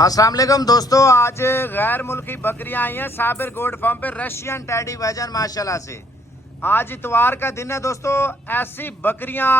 अस्सलाम वालेकुम दोस्तों, आज गैर मुल्की बकरियां आई हैं साबिर गोड फार्म पे रशियन टैडी वजन माशाल्लाह से। आज इतवार का दिन है दोस्तों। ऐसी बकरियां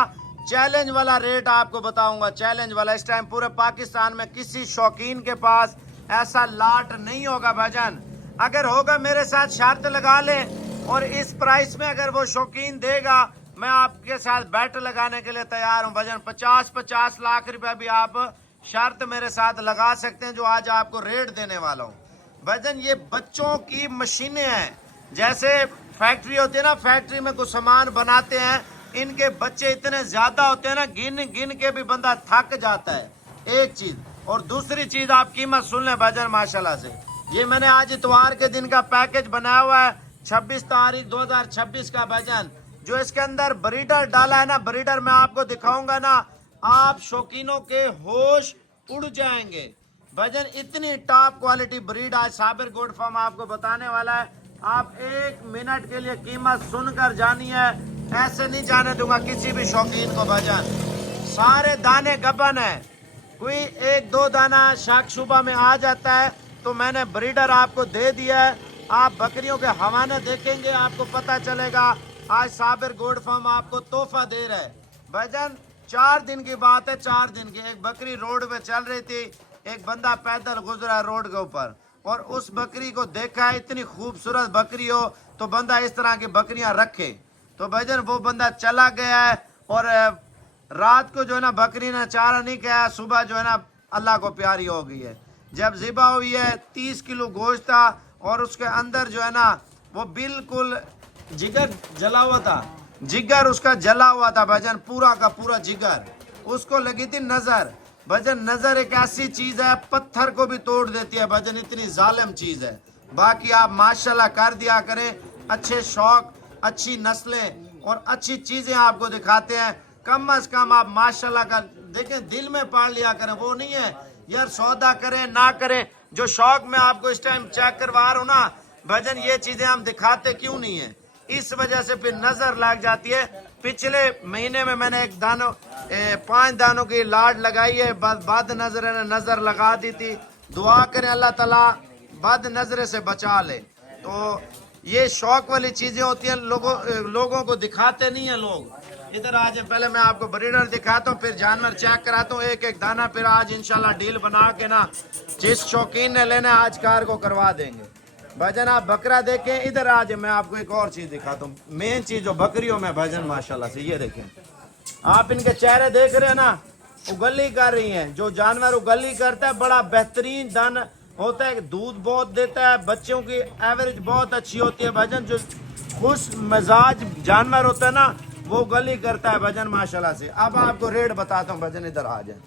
चैलेंज वाला रेट आपको बताऊंगा, चैलेंज वाला। इस टाइम पूरे पाकिस्तान में किसी शौकीन के पास ऐसा लाट नहीं होगा भाईजान। अगर होगा मेरे साथ शर्त लगा ले और इस प्राइस में अगर वो शौकीन देगा, मैं आपके साथ बैट लगाने के लिए तैयार हूँ भाईजान। 50-50 लाख रुपया भी आप शर्त मेरे साथ लगा सकते हैं, जो आज आपको रेट देने वाला हूँ भाईजान। ये बच्चों की मशीनें हैं, जैसे फैक्ट्री होती है ना, फैक्ट्री में कुछ सामान बनाते हैं, इनके बच्चे इतने ज्यादा होते हैं ना, गिन गिन के भी बंदा थक जाता है। एक चीज, और दूसरी चीज आप कीमत सुन लें भाईजान माशाल्लाह से। ये मैंने आज इतवार के दिन का पैकेज बनाया हुआ है, 26 तारीख 2026 का भाईजान। जो इसके अंदर ब्रीडर डाला है ना, ब्रीडर मैं आपको दिखाऊंगा ना, आप शौकीनों के होश उड़ जाएंगे भाईजान। इतनी टॉप क्वालिटी ब्रीड आज साबिर गोड फार्म आपको बताने वाला है। आप एक मिनट के लिए कीमत सुनकर जानिए, ऐसे नहीं जाने दूंगा किसी भी शौकीन को भाईजान। सारे दाने गबन है, कोई एक दो दाना शक शुबा में आ जाता है तो मैंने ब्रीडर आपको दे दिया है। आप बकरियों के हवाने देखेंगे, आपको पता चलेगा। आज साबिर गोड फार्म आपको तोहफा दे रहा है भाईजान। 4 दिन की बात है, 4 दिन की। एक बकरी रोड पे चल रही थी, एक बंदा पैदल गुजरा रोड के ऊपर और उस बकरी को देखा है। इतनी खूबसूरत बकरी हो तो बंदा इस तरह की बकरियां रखे, तो भाईजान वो बंदा चला गया है। और रात को जो है ना बकरी ने चारा नहीं खाया, सुबह जो है ना अल्लाह को प्यारी हो गई है। जब ज़िबा हुई है 30 किलो गोश्त था और उसके अंदर जो है ना वो बिल्कुल जिगर जला हुआ था, जिगर उसका जला हुआ था भाईजान, पूरा का पूरा जिगर। उसको लगी थी नजर भाईजान। नजर एक ऐसी चीज है, पत्थर को भी तोड़ देती है भाईजान, इतनी जालिम चीज है। बाकी आप माशाल्लाह कर दिया करें, अच्छे शौक, अच्छी नस्लें और अच्छी चीजें आपको दिखाते हैं। कम अज कम आप माशाल्लाह का देखें, दिल में पाल लिया करें। वो नहीं है यार सौदा करें ना करें, जो शौक में आपको इस टाइम चेक करवा रहा हूँ ना भाईजान, ये चीजें हम दिखाते क्यों नहीं है, इस वजह से फिर नजर लग जाती है। पिछले महीने में मैंने 5 दानों की लाड लगाई है, बद नजर ने नजर लगा दी थी। दुआ करें अल्लाह ताला बद नजरे से बचा ले। तो ये शौक वाली चीजें होती हैं, लोगों को दिखाते नहीं है लोग। इधर आज पहले मैं आपको ब्रीडर दिखाता हूँ, फिर जानवर चेक कराता हूँ एक एक दाना। फिर आज इंशाल्लाह डील बना के ना, जिस शौकीन ने लेना आज कार को करवा देंगे भाईजान। आप बकरा देखें, इधर आज मैं आपको एक और चीज दिखाता हूँ, मेन चीज जो बकरियों में भाईजान माशाल्लाह से। ये देखें, आप इनके चेहरे देख रहे हैं ना, उगली कर रही हैं। जो जानवर उगली करता है बड़ा बेहतरीन दान होता है, दूध बहुत देता है, बच्चों की एवरेज बहुत अच्छी होती है भाईजान। जो खुश मिजाज जानवर होता है ना, वो उगली करता है भाईजान माशाल्लाह से। अब आपको रेट बताता हूँ भाईजान, इधर आ जाए।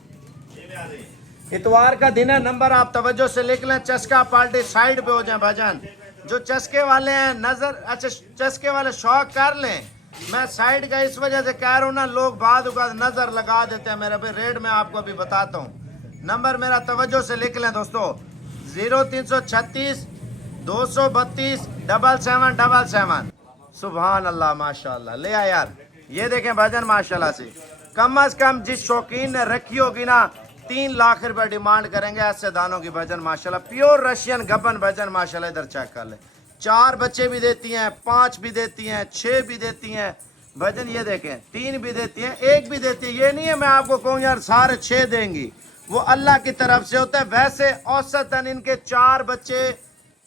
इतवार का दिन है, नंबर आप तवज्जो से लिख लें। चस्का पार्टी साइड पे हो जाए भाईजान। जो चस्के वाले हैं नजर, अच्छा चस्के वाले शौक कर लें। मैं साइड का इस वजह से कह रहा हूँ ना, लोग बाद नजर लगा देते हैं मेरे पे। रेट मैं आपको अभी बताता हूँ, नंबर मेरा तवज्जो से लिख लें दोस्तों। 0336 232 7777। सुभान अल्लाह माशाल्लाह। ले आ यार, ये देखें भाईजान माशाल्लाह से। कम अज कम जिस शौकीन ने रखी होगी ना, 3 लाख रुपए डिमांड करेंगे ऐसे दानों की भाईजान माशाल्लाह। प्योर रशियन गबन भाईजान माशाल्लाह। इधर चेक कर ले, 4 बच्चे भी देती हैं, 5 भी देती हैं, 6 भी देती हैं भाईजान। ये देखें, 3 भी देती हैं, 1 भी देती है। ये नहीं है मैं आपको कहूँ यार सारे 6 देंगी, वो अल्लाह की तरफ से होता है। वैसे औसतन इनके 4 बच्चे,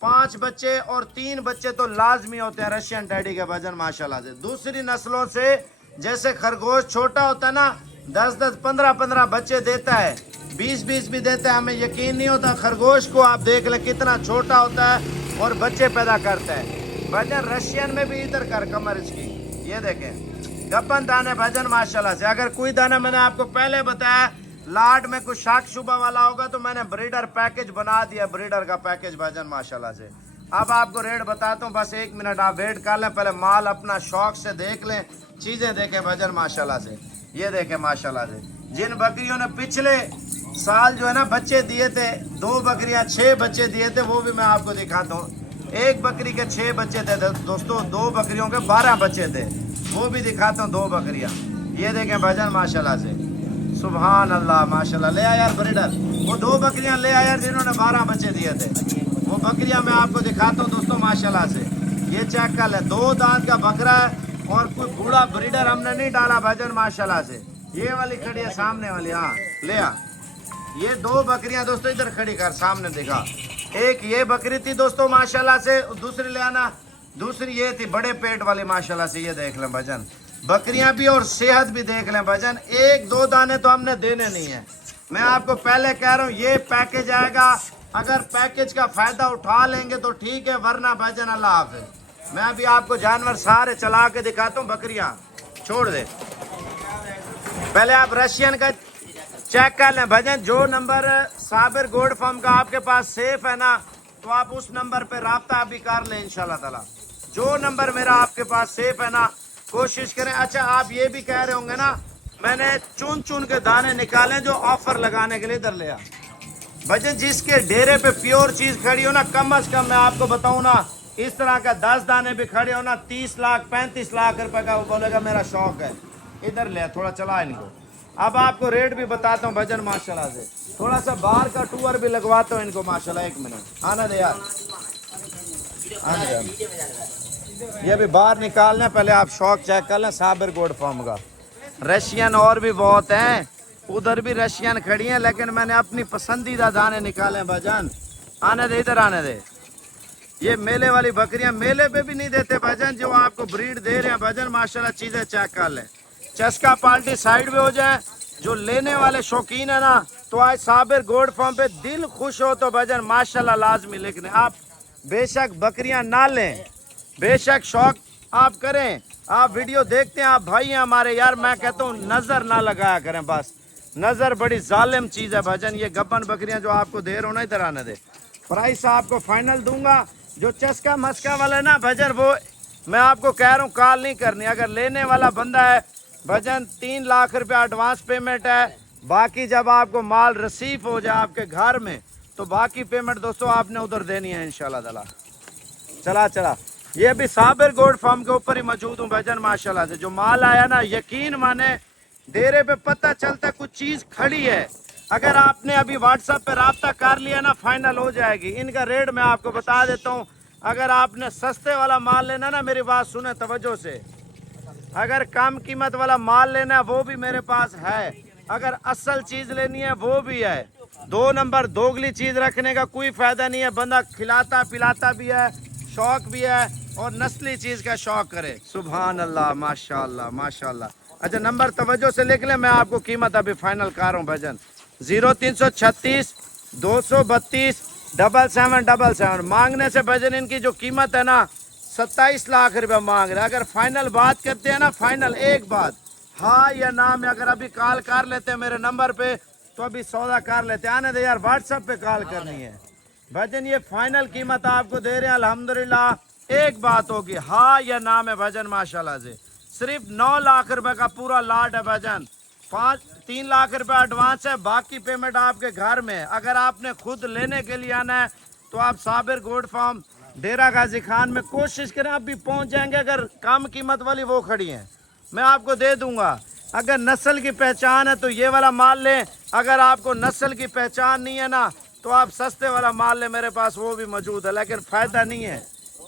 5 बच्चे और 3 बच्चे तो लाजमी होते हैं रशियन टैडी के भाईजान माशाल्लाह से। दूसरी नस्लों से जैसे खरगोश छोटा होता है ना, 10-10, 15-15 बच्चे देता है, 20-20 भी देता है। हमें यकीन नहीं होता, खरगोश को आप देख ले कितना छोटा होता है और बच्चे पैदा करता है भाईजान। रशियन में भी इधर कर कमर इसकी, ये देखें गप्पन दाने भाईजान माशाल्लाह से। अगर कोई दाना मैंने आपको पहले बताया लाट में कुछ शाक शुबा वाला होगा तो मैंने ब्रीडर पैकेज बना दिया, ब्रीडर का पैकेज भाईजान माशाल्लाह से। अब आपको रेट बताता हूँ, बस 1 मिनट आप वेट कर लें। पहले माल अपना शौक से देख लें, चीजें देखें भाईजान माशाल्लाह से। ये देखें माशाल्लाह से, जिन बकरियों ने पिछले साल जो है ना बच्चे दिए थे, 2 बकरियां 6 बच्चे दिए थे, वो भी मैं आपको दिखाता हूँ। एक बकरी के 6 बच्चे थे दोस्तों, 2 बकरियों के 12 बच्चे थे, वो भी दिखाता हूँ। 2 बकरियां ये देखें भाईजान माशाल्लाह से। सुभान अल्लाह माशाल्लाह। ले आ यार ब्रीडर, वो 2 बकरियां ले आया जिन्होंने 12 बच्चे दिए थे। वो बकरियां मैं आपको दिखाता हूँ दोस्तों माशाल्लाह से। ये चेक कर ले, 2 दांत का बकरा है और कोई बूढ़ा ब्रीडर हमने नहीं डाला भाईजान माशाल्लाह से। ये वाली खड़ी है सामने वाली, हाँ ले आ। ये 2 बकरियां दोस्तों इधर खड़ी कर, सामने देखा। एक ये बकरी थी दोस्तों माशाल्लाह से, दूसरी ले आना। दूसरी ये थी बड़े पेट वाली माशाल्लाह से। ये देख लें भजन, बकरियां भी और सेहत भी देख लें भजन। 1-2 दाने तो हमने देने नहीं है। मैं आपको पहले कह रहा हूँ ये पैकेज आएगा, अगर पैकेज का फायदा उठा लेंगे तो ठीक है, वरना भजन अल्लाह हाफिज। मैं अभी आपको जानवर सारे चला के दिखाता हूँ, बकरियां छोड़ दे। पहले आप रशियन का चेक कर लें भजन। जो नंबर साबिर गोड फार्म का आपके पास सेफ है ना, तो आप उस नंबर पे राब्ता भी कर लें इंशाल्लाह ताला। जो नंबर मेरा आपके पास सेफ है ना, कोशिश करें। अच्छा आप ये भी कह रहे होंगे ना, मैंने चुन चुन के दाने निकाले जो ऑफर लगाने के लिए। इधर ले आ भजन, जिसके डेरे पे प्योर चीज खड़ी हो ना, कम से कम मैं आपको बताऊं ना, इस तरह का 10 दाने भी खड़े हो ना, 30 लाख 35 लाख रुपए का, वो बोलेगा मेरा शौक है। इधर ले थोड़ा चला इनको। अब आपको रेट भी बताता हूँ भजन माशाल्लाह से। थोड़ा सा बाहर का टूर भी लगवाता हूँ इनको माशाल्लाह। 1 मिनट आना दे यार, आना दे। ये भी बाहर निकालना, पहले आप शौक चेक कर लें साबिर गोड फार्म का। रशियन और भी बहुत हैं, उधर भी रशियन खड़ी हैं, लेकिन मैंने अपनी पसंदीदा दाने निकाले भजन। आने दे, इधर आने दे। ये मेले वाली बकरियां मेले पे भी नहीं देते भजन, जो आपको ब्रीड दे रहे हैं भजन माशाल्लाह। चीजें चेक कर लें। चस्का पाल्टी साइड में हो जाए। जो लेने वाले शौकीन है ना, तो आज साबिर गोड फार्म पे दिल खुश हो तो भजन माशाल्लाह लाजमी। लेकिन आप बेशक बकरियां ना लें, बेशक शौक आप करें। आप वीडियो देखते हैं, आप भाई हैं हमारे यार, मैं कहता हूँ नजर ना लगाया करें बस। नजर बड़ी जालिम चीज है भजन। ये गब्बन बकरियां जो आपको दे रहा हूँ ना, इधर आने दे। प्राइस आपको फाइनल दूंगा। जो चस्का मस्का वाला ना भजन, वो मैं आपको कह रहा हूँ कॉल नहीं करनी। अगर लेने वाला बंदा है भजन, 3 लाख रुपया एडवांस पेमेंट है। बाकी जब आपको माल रिसीव हो जाए आपके घर में, तो बाकी पेमेंट दोस्तों आपने उधर देनी है इंशाल्लाह ताला। चला ये भी साबिर गोड फार्म के ऊपर ही मौजूद हूँ भजन माशाल्लाह से। जो माल आया ना, यकीन माने डेरे पे पता चलता कुछ चीज खड़ी है। अगर आपने अभी व्हाट्सएप पे राब्ता कर लिया ना, फाइनल हो जाएगी। इनका रेट मैं आपको बता देता हूँ। अगर आपने सस्ते वाला माल लेना ना, मेरी बात सुने तवज्जो से। अगर कम कीमत वाला माल लेना है, वो भी मेरे पास है। अगर असल चीज लेनी है, वो भी है। 2 नंबर दोगली चीज रखने का कोई फायदा नहीं है। बंदा खिलाता पिलाता भी है, शौक भी है, और नस्ली चीज का शौक करे। सुभान अल्लाह, माशाअल्लाह माशाअल्लाह। अच्छा नंबर तवज्जो से लिख ले, मैं आपको कीमत अभी फाइनल कर रहा हूँ भजन। 0336 232 7777। मांगने से भजन इनकी जो कीमत है ना, 27 लाख रुपया मांग रहे। अगर फाइनल बात करते हैं ना, फाइनल एक बात हाँ या ना में, अगर अभी कॉल कर लेते हैं मेरे नंबर पे, तो अभी सौदा कर लेते हैं। आने दे यार, व्हाट्सएप पे कॉल करनी है भजन। ये फाइनल कीमत आपको दे रहे हैं अल्हम्दुलिल्लाह। एक बात होगी हाँ या ना में भजन माशाल्लाह से। सिर्फ 9 लाख रुपए का पूरा लाट है भजन। 3 लाख रुपए एडवांस है, बाकी पेमेंट आपके घर में। अगर आपने खुद लेने के लिए आना है, तो आप साबिर गोड फार्म डेरा गाजी खान में कोशिश करें, आप भी पहुंच जाएंगे। अगर कम कीमत वाली वो खड़ी हैं, मैं आपको दे दूंगा। अगर नस्ल की पहचान है तो ये वाला माल लें। अगर आपको नस्ल की पहचान नहीं है ना, तो आप सस्ते वाला माल लें, मेरे पास वो भी मौजूद है। लेकिन फायदा नहीं है।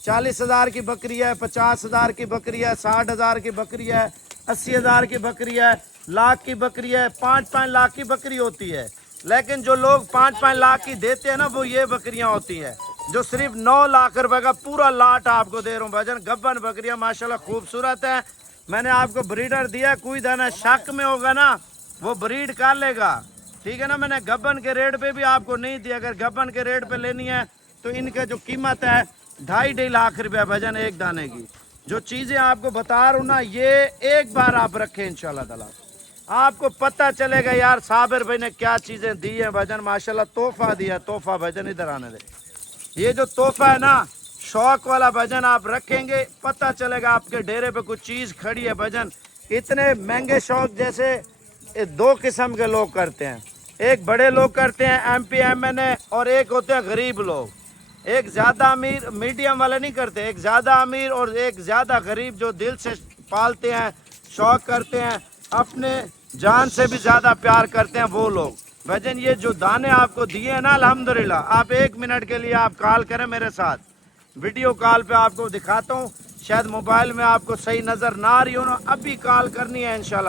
40,000 की बकरी है, 50,000 की बकरी है, 60,000 की बकरी है, 80,000 की बकरी है, लाख की बकरी है, 5-5 लाख की बकरी होती है। लेकिन जो लोग 5-5 लाख की देते हैं ना, वो ये बकरियां होती है जो सिर्फ 9 लाख रुपए का पूरा लाट आपको दे रहा हूँ भजन। गब्बन बकरियां माशाल्लाह खूबसूरत है। मैंने आपको ब्रीडर दिया, कोई दाना शक में होगा ना, वो ब्रीड कर लेगा, ठीक है ना। मैंने गब्बन के रेट पे भी आपको नहीं दिया। अगर गब्बन के रेट पे लेनी है, तो इनका जो कीमत है 2.5 लाख रुपया भजन एक दाने की। जो चीजें आपको बता रहा हूँ ना, ये एक बार आप रखें इंशाल्लाह ताला, आपको पता चलेगा यार साबिर भाई ने क्या चीजें दी है भजन माशाल्लाह। तोहफा दिया, तोहफा भजन। इधर आने दे। ये जो तोहफा है ना, शौक वाला भजन, आप रखेंगे पता चलेगा आपके डेरे पे कुछ चीज खड़ी है भजन। इतने महंगे शौक जैसे 2 किस्म के लोग करते हैं। एक बड़े लोग करते हैं MP MNA, और एक होते हैं गरीब लोग। एक ज्यादा अमीर मीडियम वाले नहीं करते, एक ज्यादा अमीर और एक ज्यादा गरीब, जो दिल से पालते हैं, शौक करते हैं, अपने जान से भी ज्यादा प्यार करते हैं, वो लोग वजन ये जो दाने आपको दिए हैं ना, अल्हम्दुलिल्लाह, आप 1 मिनट के लिए आप कॉल करें मेरे साथ, वीडियो कॉल पे आपको दिखाता हूँ। शायद मोबाइल में आपको सही नज़र ना आ रही हो ना, अभी कॉल करनी है इंशाल्लाह।